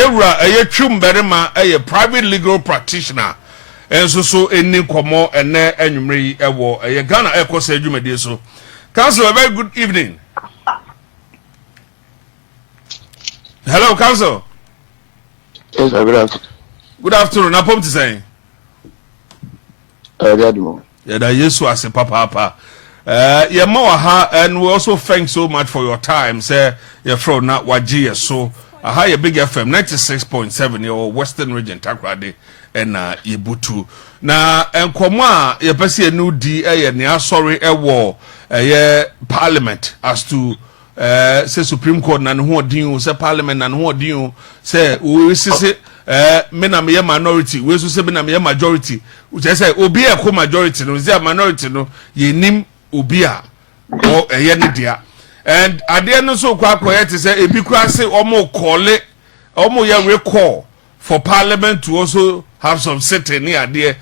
Yewra Twum Barima private legal practitioner and so any komo and enumere ewo Ghana ekose adwumade so. Council, a very good evening. Hello, Council. Yes, good afternoon. Good afternoon. Napom to say. Yeah, that yes, was a papa. Yeah, more and we also thank so much for your time. Say you're from not Waji, so a higher big FM 96.7 your Western region Takrade and Ibutu. Now, and Koma, you pesi a new DA and ya sorry a war Parliament as to say Supreme Court and who do say Parliament and who do say we say mena me minority we say mena me majority which I say obi a ko majority no say minority no ye nim obi a o ne dia and ade no so kwa to say ebi kura say omo ya recall for Parliament to also have some sitting here there.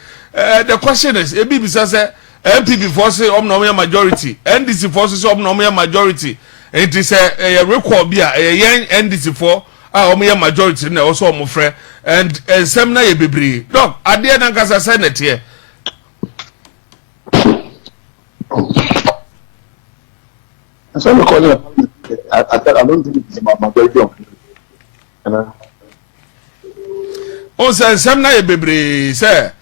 The question is ebi bisa say MPP for say omno majority NDC for say omno majority it is a record be a young NDC for omo majority na also omo frɛ and sem na ye bebre dog ade na nkasa senate here so I don't think it's about majority of on say sem na ye bebre say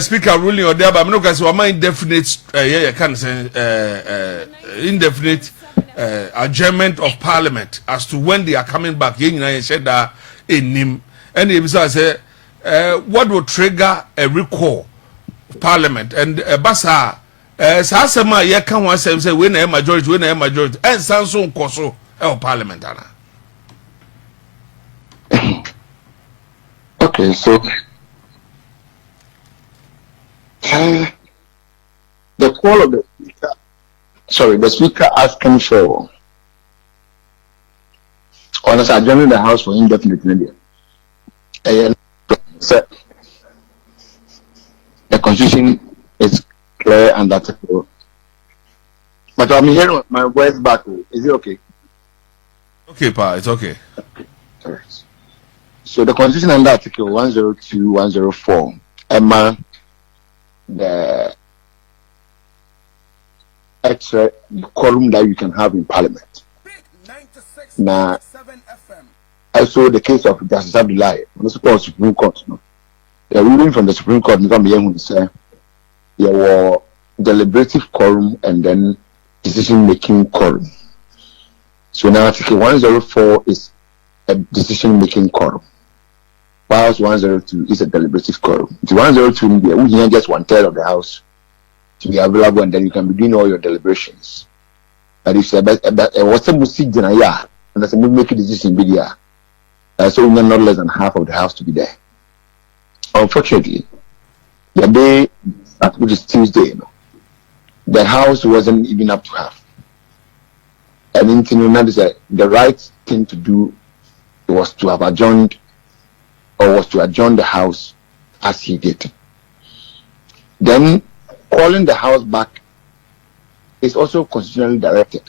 speaker ruling or there but no case we indefinite can say indefinite adjournment of Parliament as to when they are coming back. You said that in him, and he say, what will trigger a recall of Parliament and Basa? Sasema ye can one say when a majority, and Samsung Koso Parliament. Okay, so the call of the speaker asking for honest adjourning the house for indefinite period. The constitution is clear and that's clear. But I'm hearing my voice back. Is it okay? Okay, Pa, it's okay. All right. So the constitution under Article 102, 104, Emma, the extra quorum that you can have in Parliament. Now, also the case of Justice Abdullahi, on the Supreme Court, no? The ruling from the Supreme Court, say there were deliberative quorum and then decision-making quorum. So now Article 104 is a decision-making quorum, whilst 102 is a deliberative quorum. The 102 we hear just 1/3 of the House to be available, and then you can be doing all your deliberations. But if what's a music and that's a make a decision video, so we not less than half of the House to be there. Unfortunately, the day which is Tuesday, the House wasn't even up to half. And the right thing to do was to have adjourned, or was to adjourn the House as he did. Then calling the House back is also constitutionally directed.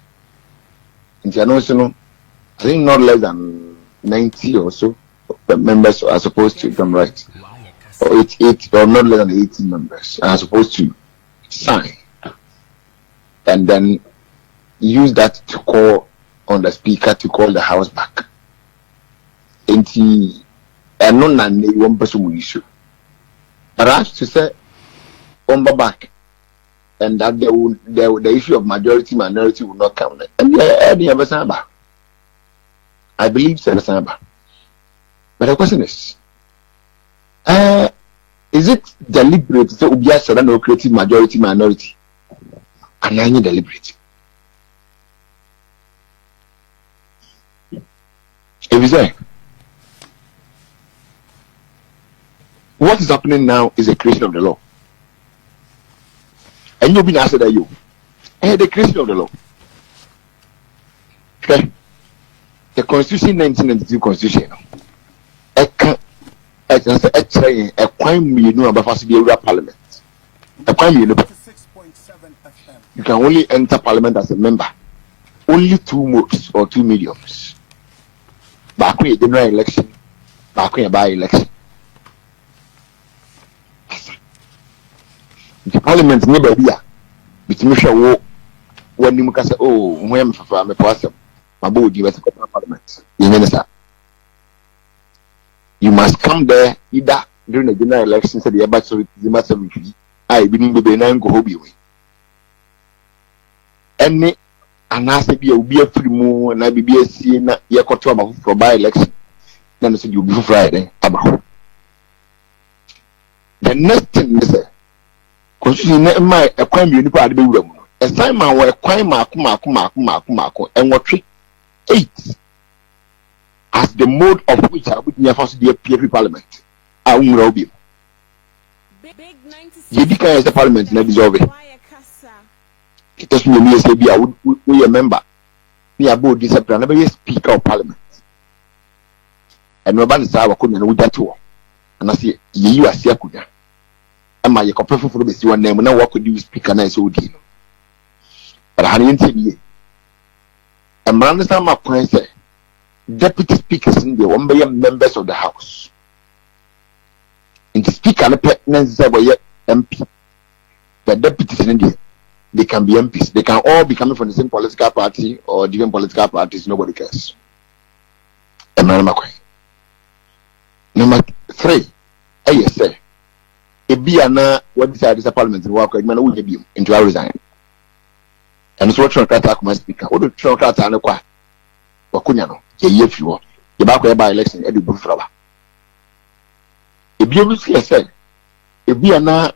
International, I think not less than 90 or so members are supposed to, if I'm right, or 88 or not less than 18 members are supposed to sign and then use that to call on the speaker to call the House back. And not one person will issue. But I have to say, on the back, and that the issue of majority minority will not come. And I believe Samba. But the question is it deliberate to say no creative majority minority? And I need deliberate. If you say what is happening now is a creation of the law. And you've been asked that you the creation of the law. Okay. The Constitution 1992 Constitution. A crime you know about Parliament. A crime you know. You can only enter Parliament as a member. Only 2 votes or 2 millions. Back when the general election, back when by election. The Parliament never be between show when you say, oh, when I'm a person, my board, you Parliament. You must come there either during the general elections at the Abbaso, the master I believe the nine go hobby. Any and I say be a free moon and I be a scene ya control for by election. Then said you be Friday about. The next thing is constitution my a crime you need to be a time I were a crime mark and what 8 as the mode of which I would never see the PAP Parliament. I won't rob you. You declare the Parliament never dissolve it. It doesn't mean say be I would be a member. Me about dissect and never speaker of Parliament. And nobody said I couldn't with that too. And I say you are Siakuda. And my compare for the one name now what could you speak and I so deal. But I didn't say and man understand my point say deputy speakers in the one by members of the house. In the speaker and the necessary MP. The deputies in India, they can be MPs. They can all be coming from the same political party or different political parties, nobody cares. Number 3, I say, if be an what decided the parliament and work, man, would be into our resign. And so, try to attack my speaker. What do you try to acquire? Wakunyano, if you are the back by election, Eddie Buffalo. If you say, if be an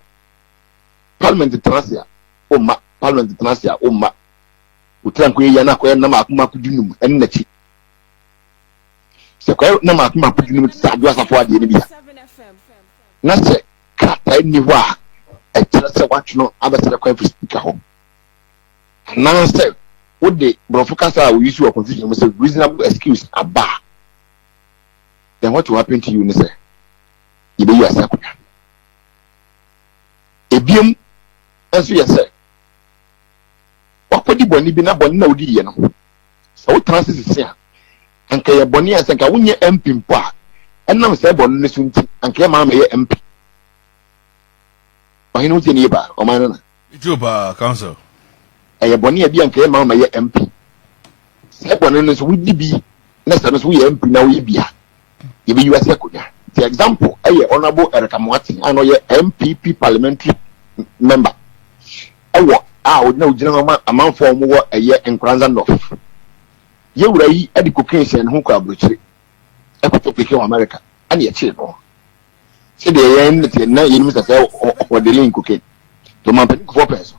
Parliament Tracia, Parliament Tracia, Utranque Yanako, Namak Dunum, and Nechi. So, Namak Dunum, Saduas of what you Nasa, Cat, Niwa, and tell us what you know about the speaker home. And now say, what the Brofocasa will use your position was a reasonable excuse a bar. Then what will happen to you, Nessa? You be your second. A beam, as we say, what could you be not born no dear? So, transit is here. And Kaya Bonia and Kawunya MP, and now say born listen and came on MP. Or he knows any bar or man. Juba Council. A Bonia be and came on my MP. Second is we be less than we MP now we be. You be US second. The example, a honorable Erica Martin, I know your MPP parliamentary member. I would know general amount for more a year in Kranza North. You were at the cocaine and hookah butchery. I could take America and yet chill. Say the end that you're not in Mr. or the link cocaine. To my 4 pesos.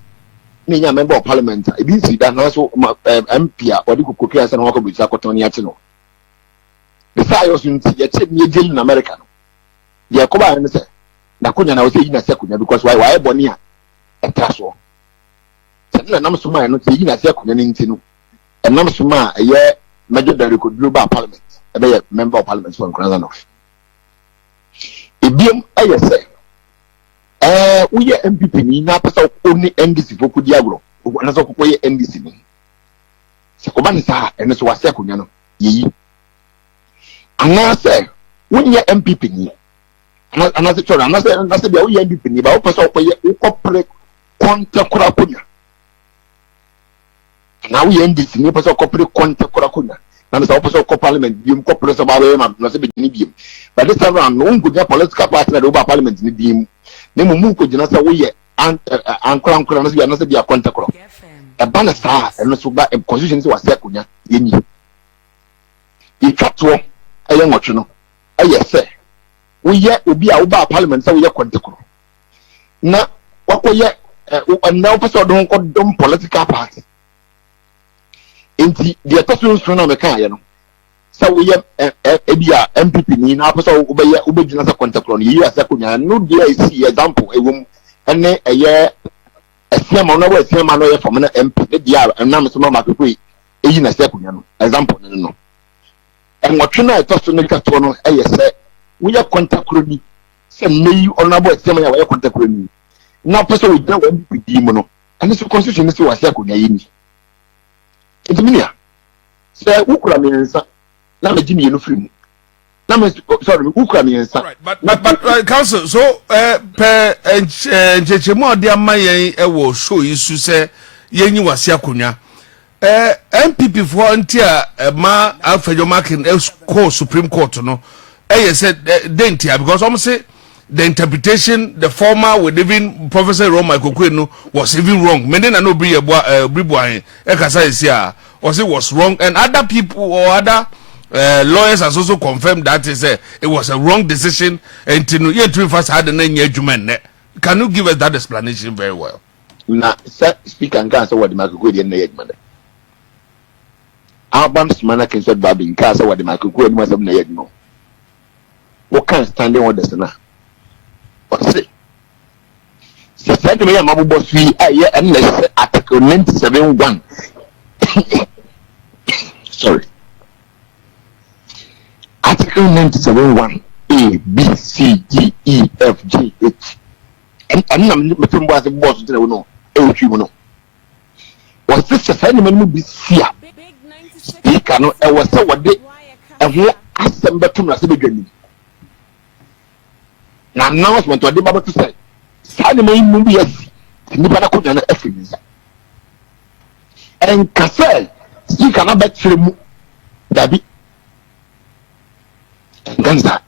Me, a member of parliament, I didn't see that also MP or the cocaine and hookah butcher Cotoniatino. The fire was in jail in America. The Akoba and say, Nakunya now say in a second because why Bonia a castle. Suddenly, I'm Suma not saying a second and into a number Suma a year major that you could do by parliament, a member of parliament from Kranzanoff. If being I say, we are MPP, Napa only NDC for Kudiagro, who was also NDC. Sakobanisa and so was second, ye. And I say, when you're MPP, and I said, we are MPP, but also we corporate contact Kurapunya. Now we end this new person corporate contact Kurakuna. And it's also parliament, you corporate about him, not a bit. But this time around, no good political party over parliament in the Nemuko Janasa, we and Crown Crown, we are not a contact. A banner star and also back a position to a second. You cut to a young watcher. Yes, sir. We yet will be our parliament, so we are contact. Now, what we yet now person don't call political party. Inti the person from America, so we have a MPP in our person who be another contact on you as a kunya. No, there is example a woman and a year a same on our same man from an MP, the and now some of my in a second example. No. And what you know, I talk to Nika Tono, I say, we are contact with me. Send me on our same way contact with me. Now, person with no MP demon, and this constitution is to a second. It's me. Say, who could I mean? Now, Jimmy, you free. Sorry, who can you answer? Right, but council, so per enchechemo de amaye ewo show isu se yenyi wase akunya MPP for antia ma Alfredo Markin call Supreme Court no said dentia because almost say the interpretation the former with even Professor Roma Kokwenu was even wrong. Many na no Obiri Boahen ekasa isia was wrong, and other people or other lawyers has also confirmed that it was a wrong decision, and to first had an adjournment. Can you give us that explanation very well? Now, speaker and answer what the Makukudi and the Edmund. Albans Manakin said Babi in Casa what the Makukudi was of the Edmund. What kind of standing orders now? What's it? Said to me, I'm about 3 and Article 97.1. Sorry. Article 97.1 A, B, C, D, E, F, G, H. And I'm not was the boss to know. No. Was this a phenomenon be here? Speaker, no, I was so what day and who asked them back to my city. Now, announcement to the Bible to say, Simon movie, yes, Nibana could an evidence. And Cassell, you cannot bet through Dabi. Ganza.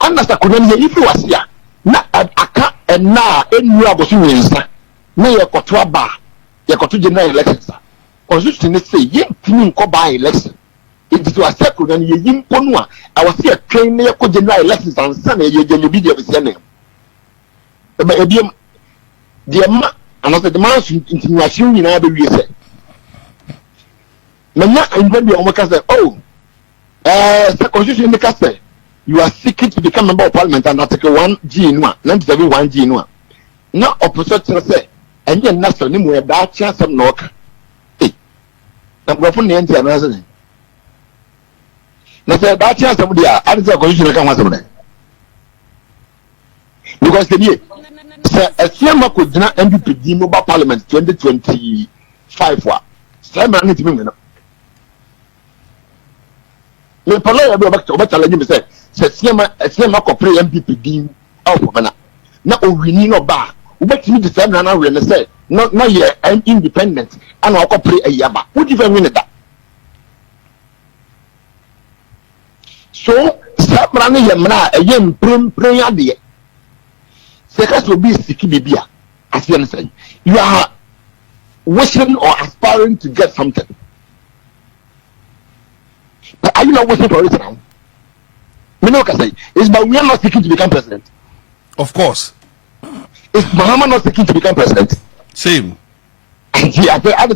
Anasa kunani if you was here na aka na enu abosu wensa na ye kotwa ba ye koto general elections constitution say ye ntimi nko ba election it is was kunani ye yimpo no a was here train na ye ko general elections ansa na ye genye bi de be se na ba ebiem de ma anasa de man intimidation nyina be wie se manya ngwa bi o mo ka say oh the constitution make us say you are seeking to become member of parliament and Article 1G in 97.1G in 1. Now opposite say and you national name we that chance some knock. Hey, now go for the end and answer. Now say that chance somebody answer constitution come answer them. Because the year say a CM could not MPP mobile parliament 2025 wa. Say man need to me no. Me pala ya be challenge me say CM ko pre MPP din out for na owini no ba ubetimi de say na we say no ye independent and ko pre ayaba would even win that so sabra ne ye mra eye prem ade say ka so be siki bibia as you say you are wishing or aspiring to get something. But are you not waiting for it now? Me know what I say. Is but we are not seeking to become president. Of course. Is Mahama not seeking to become president? Same. Yeah, I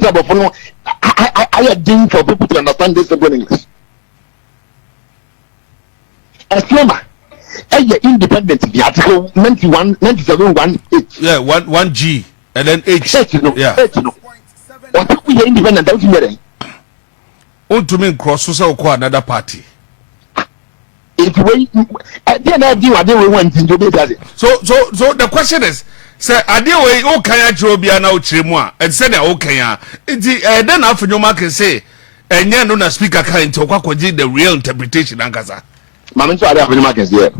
didn't for people to understand this in English. As remember, independent, the article 97.1H. Yeah, 1G and then H. Yeah. H, no. What if we are independent? Don't you hear? To mean cross so another party. If we then I do we went into this. So the question is, say adewe o kan agro bia na o chiremu a and say na o kan a then afenyo mark say enye no na speaker kan to kwakoji the real interpretation ankasa. Mama so afenyo mark here.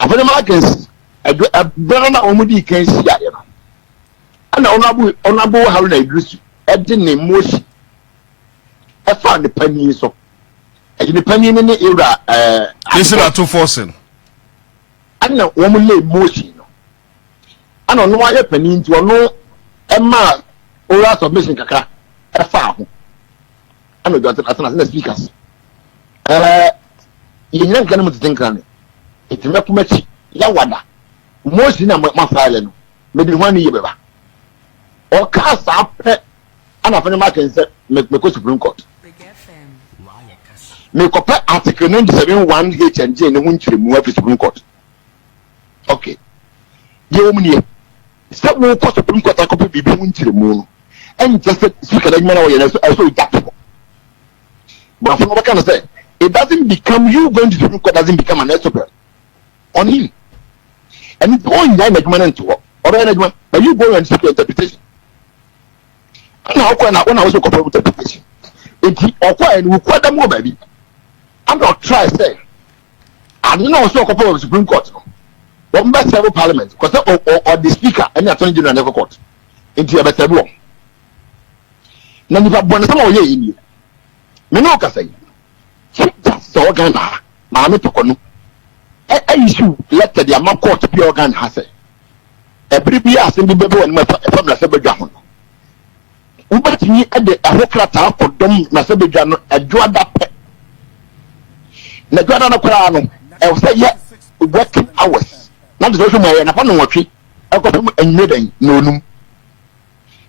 Afenyo mark a brother omudi kan sia ye no. Ana onabu Haruna Idris e de ne motion I found the penny so. The penny in the era. This is not too forcing. I know woman lay motion. I don't know why a penny into a no Emma or out of mission kaka. A farm. I know that as the speakers. You never get to think on it. It's not much. Yawada. Motion my file. Maybe 1 year. Or cast up. And I've never said, make me go to Supreme Court. Me compare Article 97.1H and J and the winch remove the Supreme Court. Okay. You mean, stop more cost Supreme Court, I could be winch remove. And just speak at I saw that. But from what I can say, it doesn't become you going to Supreme Court, doesn't become an expert on him. And it's all in management to work. Or management, but you go and seek your interpretation. And how can I also compare with interpretation? enti okwa en wo kwada mo baby and not try say I don't know so couple of Supreme Court no what best serve parliament because or the speaker and attorney general never court into your best serve na nipa bonne sama oye yi me no ka say just organ ma me tokono issue letter the amount court be organ ha say every be asem bi bebe won ma family se bedwa ho ubatini e de ahokrata akodom na se bedwa no adwoada pe na adwoada no kra no e say ye working hours na de so mo na fa no wotwe e ko fam enyedan no num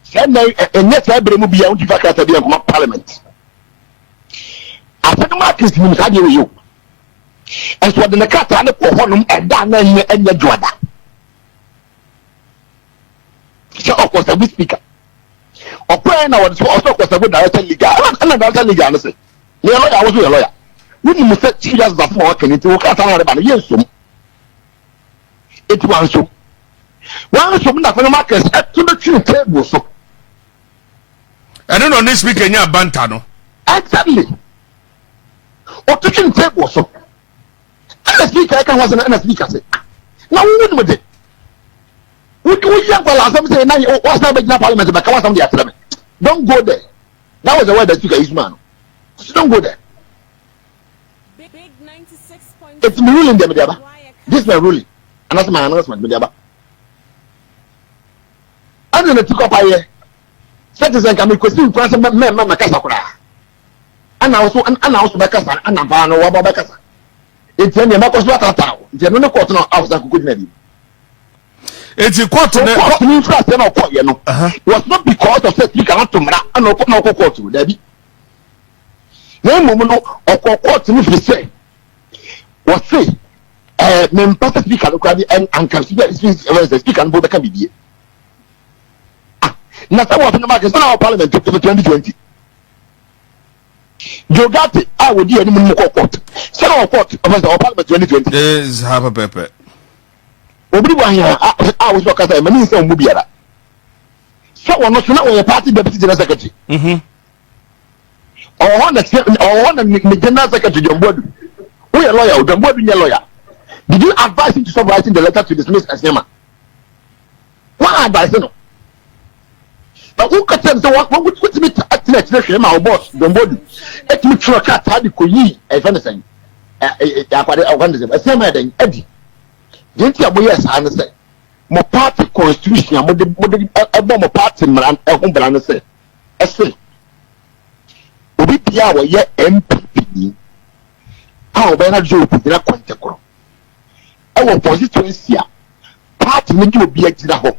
say na enye say bremu bia unti fa krata bia kuma parliament after the market ni ka de yo e so de na krata ne ko honum e da na enye adwoada so of course the speaker okwa na what so of course the director legal and director legal no say le lawyer was a lawyer we need to set serious that for can it work out na ba yes so it was so na for market to the true table so I don't know this speaker nya banta no exactly o to true table so and the speaker can was an speaker say now we need to we young well as say now what's not big parliament but come some the don't go there. That was the word that speaker is man. So don't go there. Big 96. It's my ruling there, Mediaba. This is my ruling. And that's my announcement, Mediaba. I'm going to take up here. Citizen can be questioned for some men, Makasakura. And also Bakasa, and Navano, Wabakasa. It's in the Makos Water Tower. There's no court now outside good name. It's a court was not because of that we cannot to mra and no court to Debbie. No moment or court to say was say men pass speaker and can speak and both can be. Now some of the markets now parliament to 2020. Jogati, I would do any more court. Some of court of parliament 2020 is half a pepper. Obiri Boahen I was working as a minister of Mubiara. So one not a party deputy general secretary. Or one the general secretary John Bodu. We a lawyer, John Bodu a lawyer. Did you advise him to stop writing the letter to dismiss as Nema? What advice no? But who can tell what would me to my boss, John Bodu? Let me try to tell the Koyi, if anything. A same Eddie. Didn't you yes, I say? My party constitution, I'm a party man, a home brand say. I say, we be our year MPP. How when I do put in a contact. Our constituency, party need to be at home.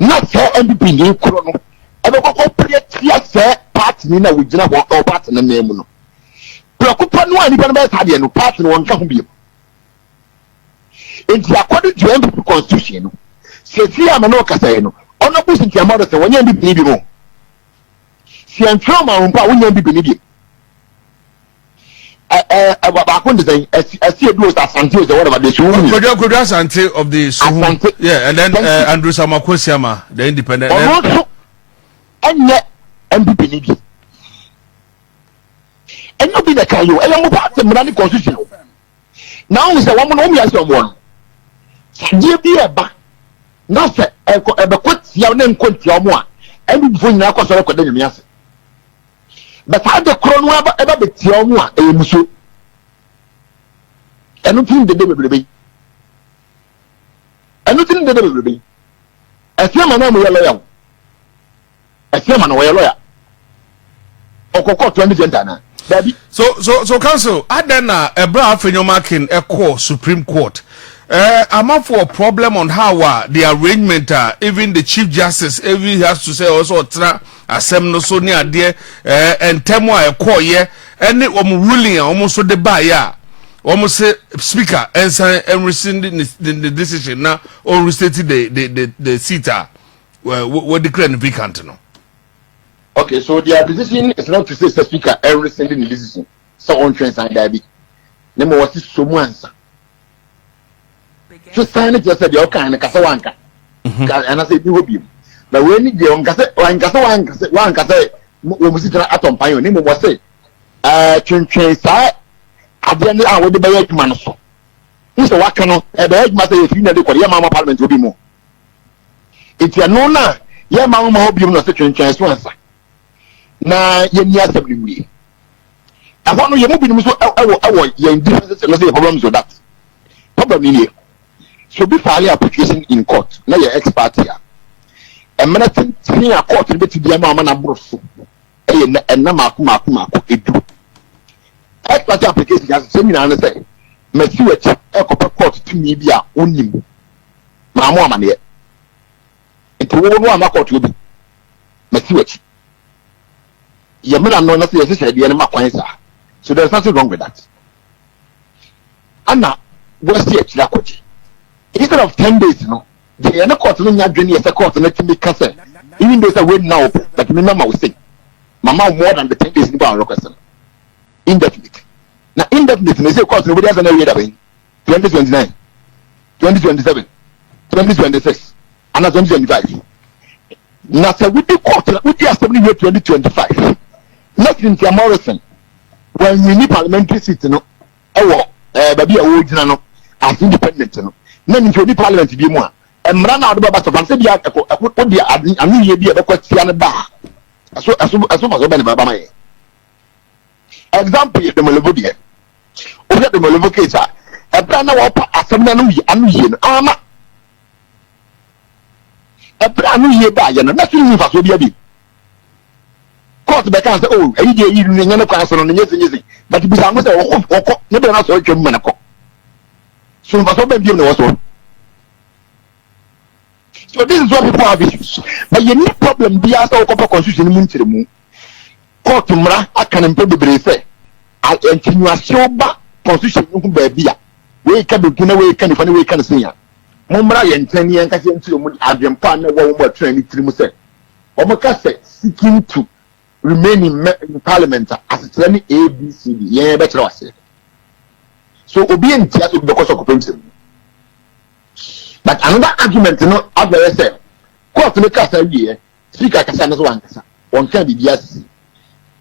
Not say MPP in Quorum. I don't go play party in a regional or party in the name. Preoccupant one, even best idea, no party one can be. It's according to MPP constitution. Say, see, I'm no Casino. On a pushing your mother, when you believe you. See, I'm from my own power when you believe you. I couldn't say, I see a blue Asante, whatever the show. Could Asante of the yeah, and then Andrew Samakwesiama, the independent. And yet, MPP need you. And not be the Kayo, and I'm about the Milani constitution. Now, is a woman who has someone. Give me a back. Not a quit your name, quit your more. And before you now cause a record in the answer. But how the crown ever be your more, a musu. And nothing the devil will be. And nothing the devil will be. A chairman, I'm a lawyer. A chairman, or a lawyer. Or court 20 gentana. So council, I then a bra for your marking a court Supreme Court. I'm up for a problem on how the arrangement, even the Chief Justice, every has to say also no so near dear and Temwa a court yeah, and it ruling almost so the buyer. Almost say speaker and rescinding the decision now or restated the seater what declared vacant no. Okay, so the decision is not to say the speaker every single decision. So on trends and diabetes. Nemo was so once. So sign it just said the okay and the Casawanka. And I said, you will be. But when you go on Cassa, one Cassa, wo musitana atompan ni mo say twentwen saa ade ne a wo de baye adwuma no so nso waka no e baye adwuma say efi na de kwode ye mama parliament obi mu etia no na ye mama obi mu no say twentwen so ansa na ye ni asem ni muri afa no ye mu bi ni so ewo ye differences no say problem so that problem ni here so be file application in court na ye expert here emena tin a court be ti dia mama na broso e na mako edu expert application has say na na say mesi wachi e ko court tumi bi a onim ma mo amane e to wo no ama court obi mesi wachi ye mena no na say ye say de na makwan sa so there's nothing wrong with that ana what see actually akwaji instead of 10 days no the na court no nya dwene ye say court na timi ka say even though say wait now but me mama will say mama more than the 10 days in our request indefinite now indefinite they say court nobody has any way that 2029 2027 2026 and 2025 now say with the court with the assembly year 2025 nothing to Morrison when we need parliamentary seat no baby a wojina no as independent no na ni the parliament bi mu a emra na odo baba so fan say bia ko dia anu ye bia be kwatia ne ba aso maso be ne baba mai example ye de melevo de o ye de melevo case a ebra na wo pa asem na anu ye no ama ebra anu ye ba ye no na so ni fa so bia bi court be kan say oh eyi de yi nu nya ne kwa so no nyese but bi sa mo say wo ne be na so twem me ne ko so fa so be bi ne wo so. So this is what people have issues. But you need problem be as a constitution mu court mra aka ne mpe bebre say a continuation ba constitution nku ba bia we ka be kuna we ka ne fa ne we ka ne senya mo mra ye ntani en ka se ntiro mu adwempa na wo mo tren ni tirimu say o mo ka say seeking to remain in parliament as any ABCD ye be kire wase so obi entia so be ko so ko pemse. But another argument, you know, as I said, court make us a year, speaker can one can be yes.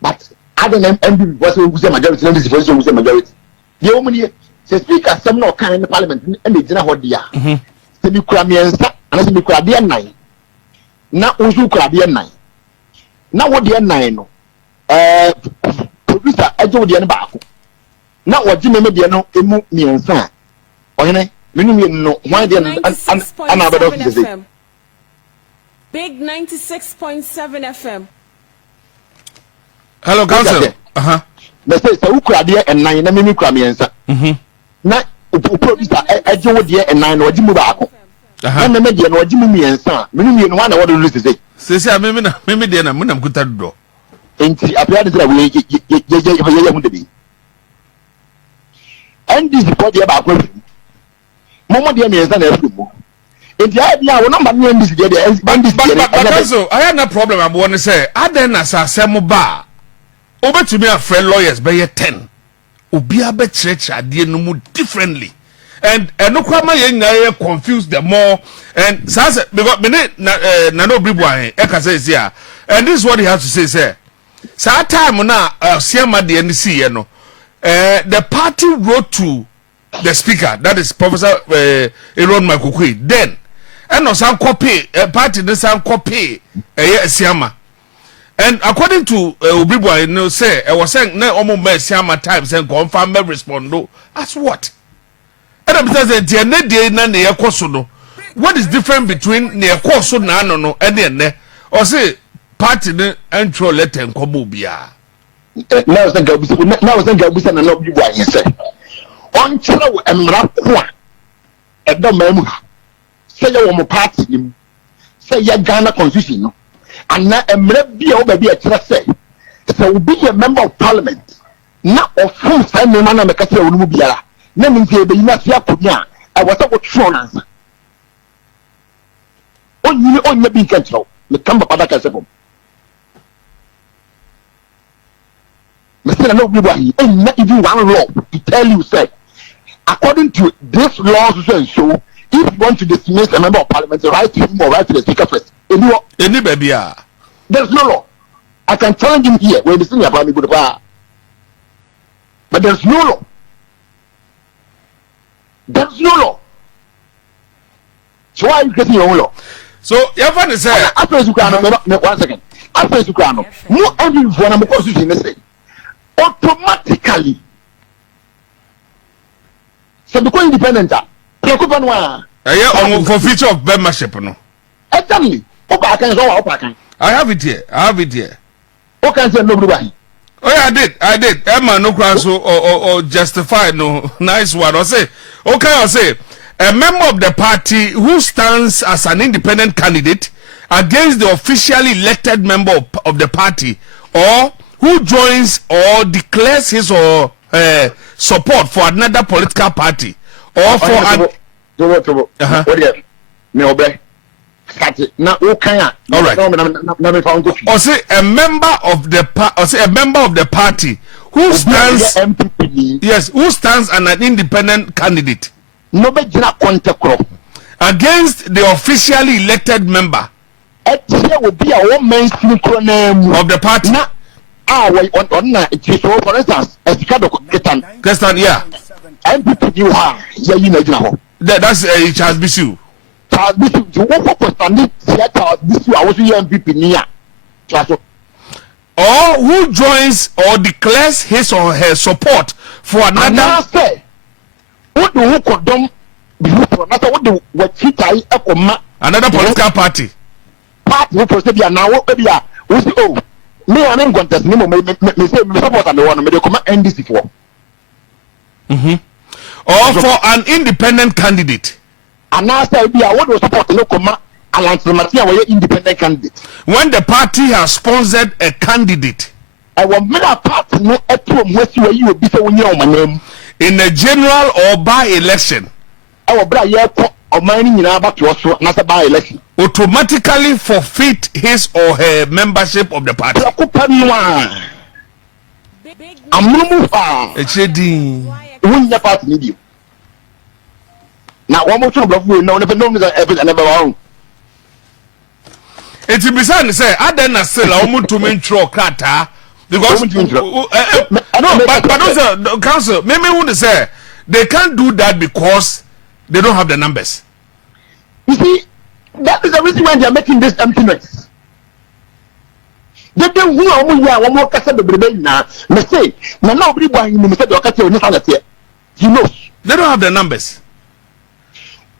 But other than MB was who say majority, and this was who say majority. The only say speaker some no kind in the parliament and they didn't what they are. Say me cramian and as me crabia 9. Now Uzu crabia 9. Now what the 9 no producer I do the end back. Now what Jimmy media no emu me and son. Or no, why the FM. Big 96.7 FM. Hello, council. They say so crabia and 9 na me cramiansa. Na producer I do the and 9 or Jimu Bako. Na me media no Jimu me and son. Me no one what do you say? Say me media na munam kutado. Enti appear that we ye be. And this body about Momo de me nsa na afumo enti a bia wo number me ndisi de but so I had no problem am won say aden na asem ba obetumi afre lawyers be 10 obi abe church ade no mu differently and no kwama ye nya confuse the more and say because me na no Obiri Boahen e ka say here and this is what he has to say say time na siama de nsi ye no the party wrote to the speaker, that is Professor Aaron Makukui. Then, and no some copy, party the some copy, Siama. And according to Obiri Boahen, no say, I was saying, no, almost Siama times and confirm me respond. As what? And I'm saying, the end day, none near Kosono. What is different between near Koso Nano and then, or say, party and troll let and Komubia? Now, thank you, and not you, what you say. On channel and Rapua at the Memu. Say your party, say your Ghana constitution, and now a maybe over be a trust say. So be a member of parliament. Now, of whom sign no man make a say on Mubia. Naming the Nas Yapunia, I was a true answer. On your being control, the Kamba Padaka. Mr. Nobody, and not even one law to tell you, say. According to this law, so if you want to dismiss a member of parliament, right to him or right to the speaker first. Any baby, there's no law. I can challenge him here when the senior party go to power. But there's no law. There's no law. So why are you getting your own law? So Evan is saying after Ukraine, 1 second. After Ukraine, no every one of the constitution say automatically. So because independent, for feature of membership, no. Exactly. I have it here. Okay, say nobody. Oh yeah, I did. Emma no cross or justify no nice one. Or say, a member of the party who stands as an independent candidate against the officially elected member of the party, or who joins or declares his or support for another political party, or for an all right. Or say a member of the party who stands who stands as an independent candidate against the officially elected member of the party. For instance, Yeah. That's Charles Bisu. Or who joins or declares his or her support for another political party. Or for an independent candidate. And now say be what was support no comma independent candidate. When the party has sponsored a candidate, I will make a party no you be so name in a general or by election. I will bring or mining in about to also not by election. Automatically forfeit his or her membership of the party. I'm no far. Win the party need you. Now, one more time, we know never wrong. It's a bizarre say, I then still a woman to intro kata because but also council, maybe would say they can't do that because they don't have the numbers. You see, that is the reason why they are making this emptiness. They don't know one more castle the brigade now. Say, nobody buying him, he knows. They don't have the numbers.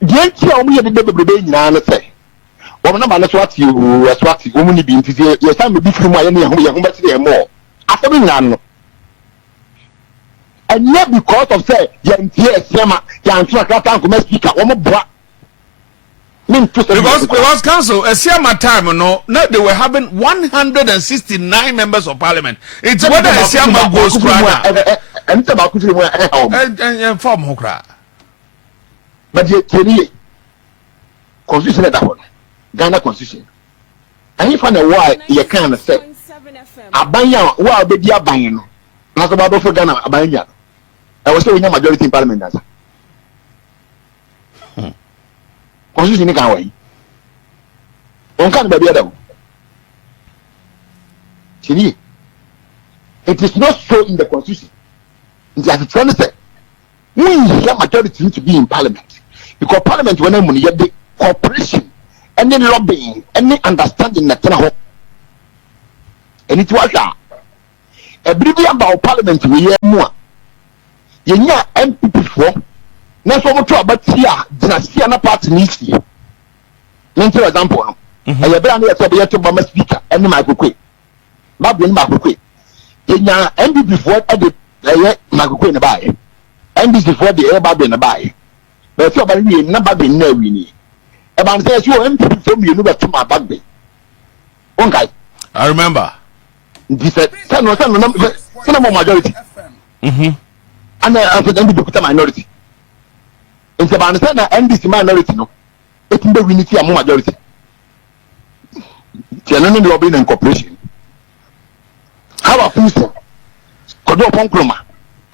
The brigade now, let's say. Woman, that's what you woman be into your son will be from my more. After me, none. And yet, because of say, yes, Yama, Yan speaker, one more. Because council, a Siama time, no, they were having 169 members of parliament. It's whether a Siama goes and about form Hokra. But the constitution that one, Ghana constitution. And if I know why you can't say, Abanya, why baby Abayan, not about for Ghana, Abanya. I was saying majority in parliament. Constitution in Kawaii. On can't be other. It is not so in the constitution. It has trying to say, we have majority to be in parliament. Because parliament, when you get the cooperation, any lobbying, any understanding that and it was that. A brief about parliament, we hear more. You know, MP for. Now, so much about here, Dynastia party needs you. For example, I have been a speaker and my book. Babu and my book. You know, MB before my book in the buy. MB before the air baby in the buy. But somebody never been there, we need. About says you MP from you know to my baby. One guy. I remember. Dissect, son majority. And I put them to minority. It's about the NDC minority, no. It's in the unity among majority. General lobbying and cooperation. How about Puso? Kodo Ponkroma.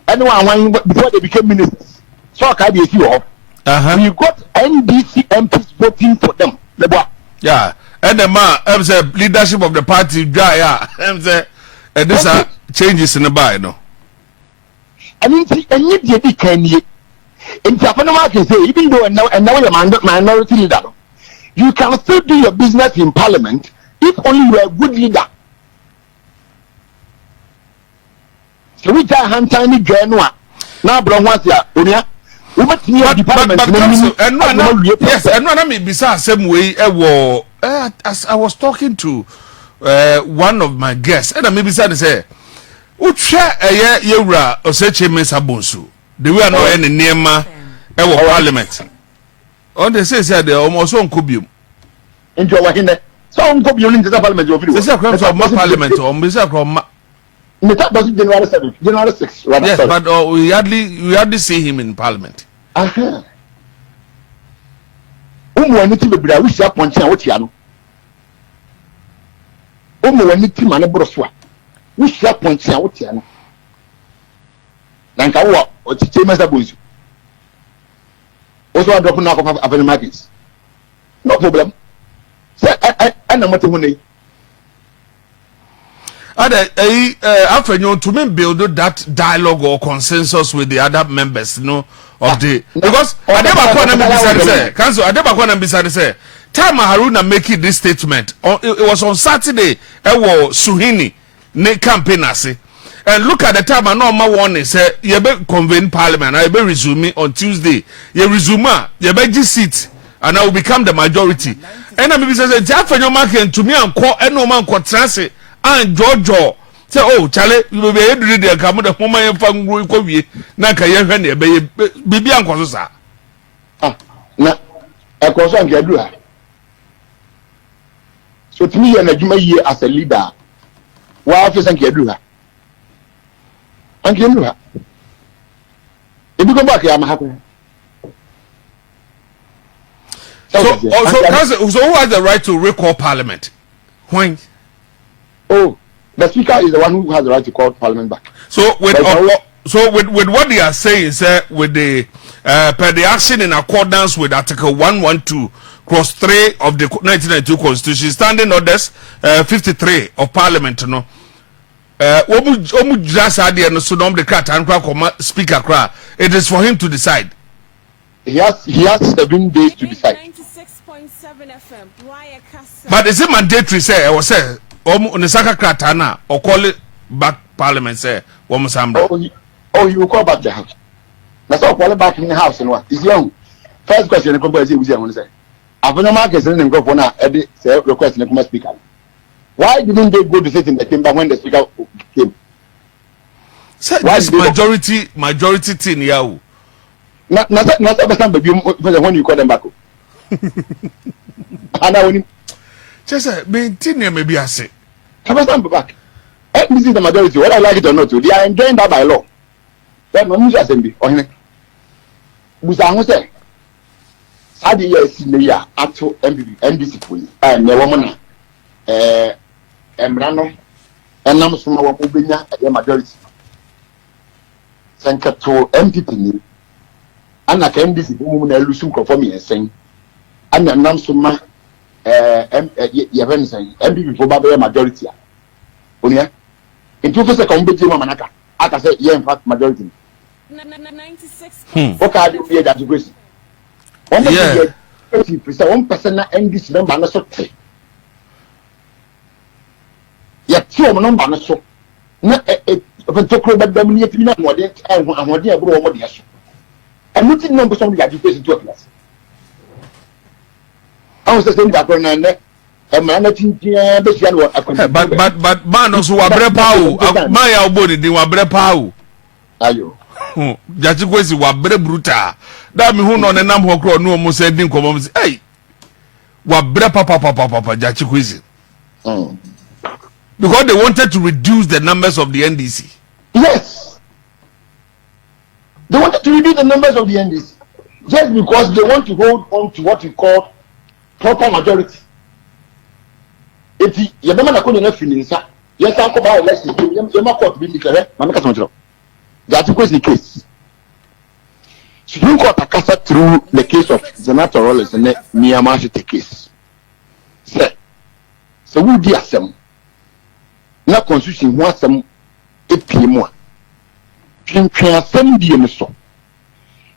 Anyone before they became ministers. So I can't be you. We got NDC MPs voting for them. Yeah. and the man say leadership of the party dry say these are changes in the by no. I mean, and yet you can ye. In Japan, can say even though and now you're minority leader, you can still do your business in parliament if only you are a good leader. So we try hand tiny girl now, bro, once ya, Unia. But yes, and no, me beside same way. As I was talking to one of my guests, and I maybe said, say, "Ucha yewra oseche mesabonsu." The way I know any nema parliament. On they say they almost on kubium. Into our hinne. So on kubium into the parliament of you. They say from parliament or Mr. From. That was January 7th, January 6th. Rather, yes, but we hardly see him in parliament. Aha. Waniti be we share poncha what yano. Waniti man broswa. We share poncha what yano. Nanka wa o tiche mesa bonzu. Also drop na ko avenue markets. No problem. Say I na mate hunai. After you to build that dialogue or consensus with the other members, of the because Adeba say time Haruna making this statement. It was on Saturday. Was Suhini ne campaign and look at the time. I know my warning say you be convene parliament. I be resume on Tuesday. You resume. You be seat and I will become the majority. And I be say after you marking to me and call and no man could translate. And Jojo say, oh, Charlie, you will be able to read the account of Homa and Fangu Kobi, Naka Yahane, baby Uncle Sa. Ah, na a concern Gadua. So to me, and a Juma year as a leader, why office and Gadua? And Gadua. If you come back here, I'm happy. So who has the right to recall parliament? When? Oh, the speaker is the one who has the right to call parliament back. So with what they are saying, sir, with the per the action in accordance with Article 112(3) of the 1992 Constitution, standing orders 53 of Parliament, no. It is for him to decide. He has 7 days to decide. 96.7 FM. But is it mandatory? Say, I was say. Onisaka Kratana or call it back parliament say Womusambra. Oh, you will call back the house. That's all call it back in the house and what is young. First question the company say I've no markets in the for now say request in the speaker. Why didn't they go to sit in the chamber when the speaker came? Say this majority thing yahoo. Not baby when you call them back. And I will just maintain maybe I say. Come on back. This is the majority, whether I like it or not. They are enjoying that by law. That no news assembly. Busango say, Sadi yes in the year up to NDC for you. And the woman, Embrano, and Namusuma Ubina at the majority. Sanka to MPP, and like NDC woman, Lusum conforming and saying, and Namsuma. MPP for Baba majority. Onia. In 2 seconds, Manaka. I can say, yeah, in fact, majority. 96. Okay, you hear that to Grace. 1% and this number, not so. Yet, 2 number, so. Not a talk about them yet, not more than I want to go over the issue. And nothing number somebody education to a class. I was saying that when a man but man also wabrepau my body di wabrepau ayo Jaji Kwesi wabre bruta da me hu no ne nam hokro no mo se din komo say hey wabre papa Jaji Kwesi because they wanted to reduce the numbers of the NDC. Yes, they wanted to reduce the numbers of the NDC just because they want to hold on to what we call proper majority. If you remember the corner feelings, yes, I come out election. You might court be declared. Mamaka Sancho. That's the case. Supreme Court accessed through the case of Senator Rollins and Miyamashi case. Say, So we di asem. Na constitution ho asem epie mu a. Twentwe asem die ne so.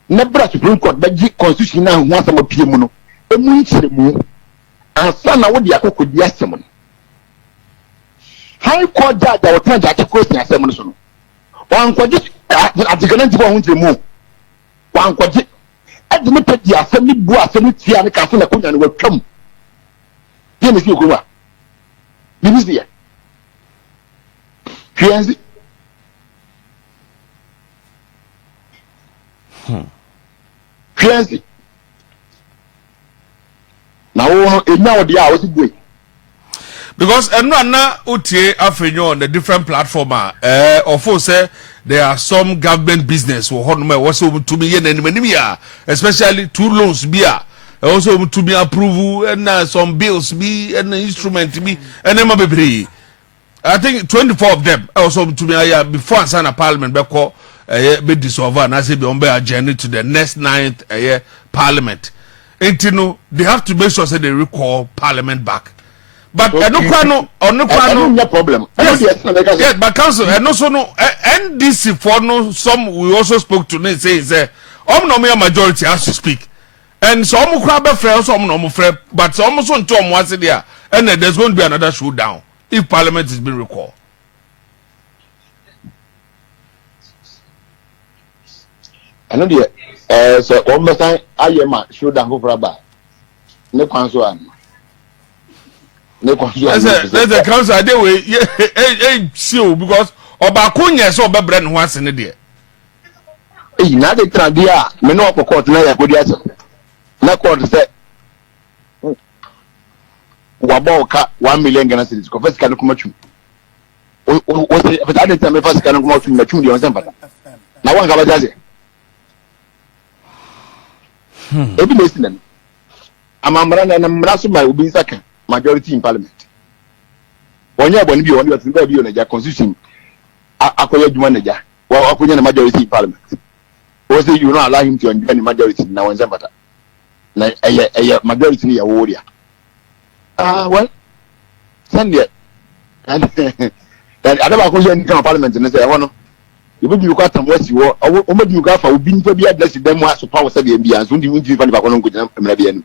Na bra Supreme Court ba gi constitution na ho asem epie mu no. Emu nkyere mu. Ansa na wo di akoko di asem no. High Court judge that was trying to question asem no so no. Wan kwaji adigana nti bo ho nkyere mu. Wan kwaji admit di asem ni bu asem tia ne ka so na konya ne watwam. Ye ne si okuma. Bibi ya. Fianzi. Fianzi. Na wo enya wo dia wo si boy. Because na utie afenyo on the different platform of say there are some government business wo hono me wo to me yen anim ya, especially two loans bia also to be approve and some bills be and instrument be and them bebre. I think 24 of them also to me before I sign a parliament be call be dissolve and I say be on be adjourned to the next 9th parliament. And you know they have to make sure say they recall parliament back. But no problem. Yes, but council and also no NDC for no some we also spoke to them say no majority has to speak. And some crab friends, some no friend, but some also Tom was there, and then there's going to be another showdown if Parliament is being recalled. I know the so one more time I am showdown for Braba. No council. There's a council idea way see because Obakunya so be brand once in a day. Now the tradia, me no court na ya kodi na court say waboka 1 million Ghana cedis ko first kan kuma chu o say but at the time first kan kuma chu na chu di on sempa na wan ka ba jaje ebi listen amamra na mra so mai obi saka majority in parliament wonya aboni bi woni wati bi na ja constitution akoya djuma na ja wa akonya na majority in parliament o say you not allow him to enjoy the majority na wan sempa na majority ni ya woria well send it and adaba ko yen kan parliament ne say hono you be you kwatam wasi wo o me you ga fa obi nfa bi address dem aso power say bi anso ndi nti fa ni ba ko no nkojina mra bi anu